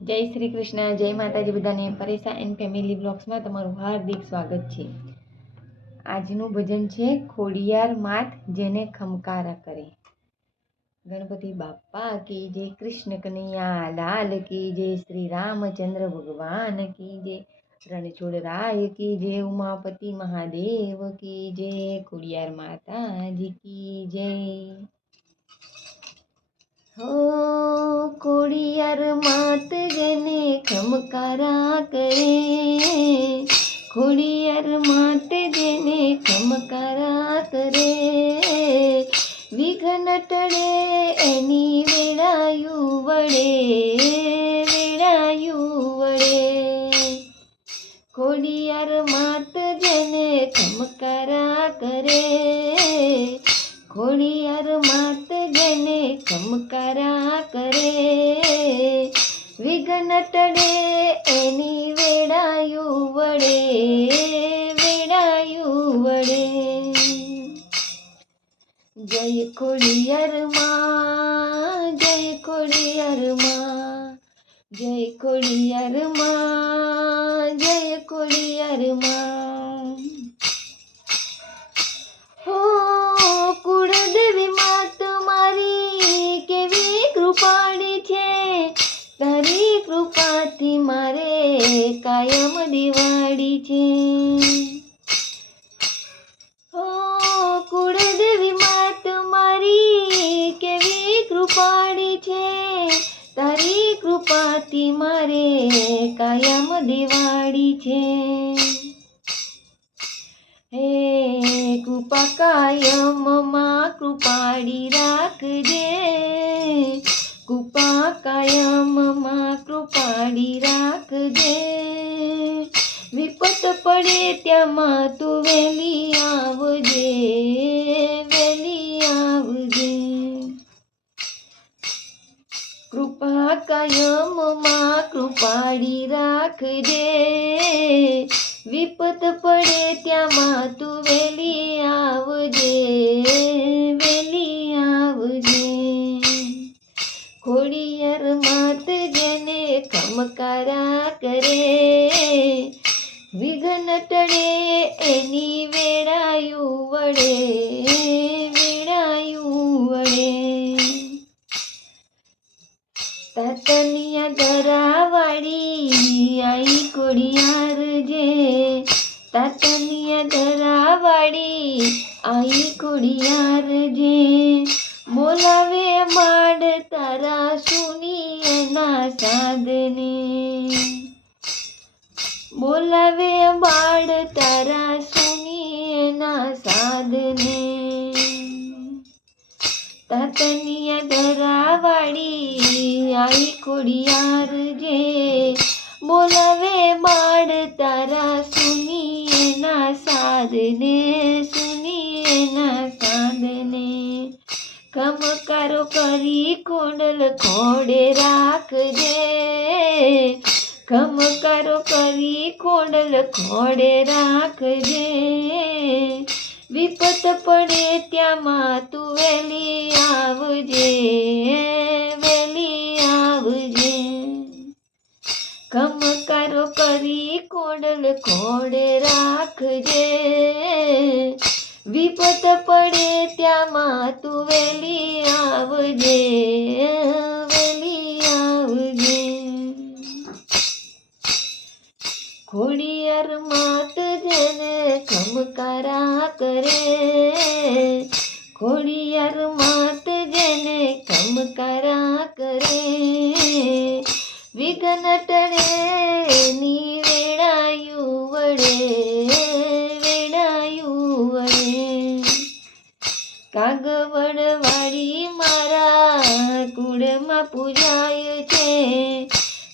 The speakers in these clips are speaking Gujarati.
જય શ્રી કૃષ્ણ, જય માતાજી બધાને. પરેશા એન્ડ ફેમિલી બ્લોગ્સમાં તમારું હાર્દિક સ્વાગત છે. આજનું ભજન છે ખોડિયાર માત જેને ખમકારા કરે. ગણપતિ બાપ્પા કી જય, કૃષ્ણ કનૈયા લાલ કી જય, શ્રી રામચંદ્ર ભગવાન કી જય, રણછોડ રાય કી જય, ઉમાપતિ મહાદેવ કી જય, ખોડિયાર માતાજી કી જય. હો ખોડિયાર માત જેને ખમકારા કરે, ખોડિયાર માત જેને ખમકારા કરે, વિઘ્ન ટળે એની વેળાયું વળે, વેળાયું વળે. ખોડિયાર માત જેને ખમકારા કરે, ખોડિયાર માત જેને ખમકારા કરે, વિઘ્ન ટળે એની વેળાયું વળે, વેળાયું વળે. જય ખોડિયાર માં, જય ખોડિયાર માં, જય ખોડિયાર માં, જય ખોડિયાર માં. હો કુળદેવી માત મારી કેવી કૃપાળી છે, તારી કૃપાથી મારે કાયમ દિવાળી છે. હો કુળદેવી માત મારી કેવી કૃપાળી છે, તારી કૃપાથી મારે કાયમ દિવાળી છે. હે કૃપા કાયમ માં કૃપાળી રાખજે, કૃપા કાયમ માં કૃપાળી રાખજે. વિપત પડે ત્યાંમાં તું વહેલી આવજે, વહેલી આવજે. કૃપા કાયમ માં કૃપાળી રાખજે, વિપત પડે ત્યાંમાં તું વહેલી આવજે, વહેલી આવજે. ખોડિયાર માત જેને ખમકારા કરે, વિઘ્ન ટળે એની વેળાયું વળે, વેળાયું વળે. તાતનિયા ધરાવાળી આઈ ખોડિયાર જે, તાતનિયા ધરાવાળી આઈ ખોડિયાર જે, બોલાવે માડ તારા સુની એના સાધને, બોલાવે બાળ તારા સુની એના સાધને. તાતનિયા ધરાવાળી આઈ ખોડિયાર જે, બોલાવે બાળ તારા સુની એના સાધને, સુની એના સાધને. ખમકારો કરી ખોડલ ખોડે રાખજે, ખમકારો કરી ખોડલ ખોડે રાખજે. વિપત પડે ત્યાંમાં તું વહેલી આવજે, વહેલી આવજે. ખમકારો કરી ખોડલ ખોડે રાખજે, વિપત પડે ત્યાંમાં તું વહેલી આવજે, વહેલી આવજે. ખોડિયાર માત જેને ખમકારા કરે, ખોડિયાર માત જેને ખમકારા કરે, વિઘ્ન ટળે ની વેળાયું વળે, વેળાયું વળે. કાગવડ વાળી મારા કુળમાં પૂજાય છે,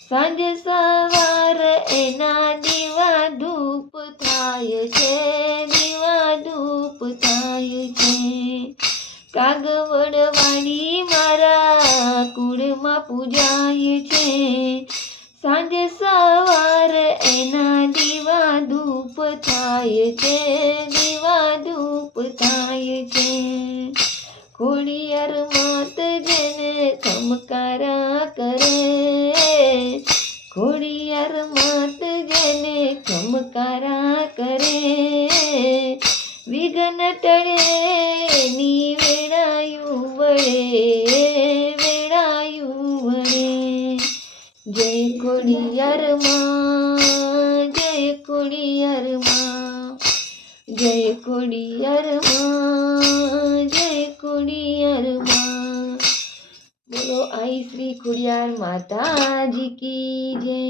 સાંજ સવાર એના દીવા ધૂપ થાય છે, દીવા ધૂપ થાય છે. કાગવડ વાળી મારા કુળમાં પૂજાય છે, સાંજ સવાર એના દીવા ધૂપ થાય છે, દીવા ધૂપ થાય છે. ખોડિયાર માત જેને ખમકારા કરે, ખમકારા કરે, વિઘ્ન ટળે ની વેળાયું વળે. જય ખોડિયાર માં, જય ખોડિયાર માં, જય ખોડિયાર માં, જય ખોડિયાર માં. બોલો આઈ શ્રી ખોડિયાર માતાજી કી જય.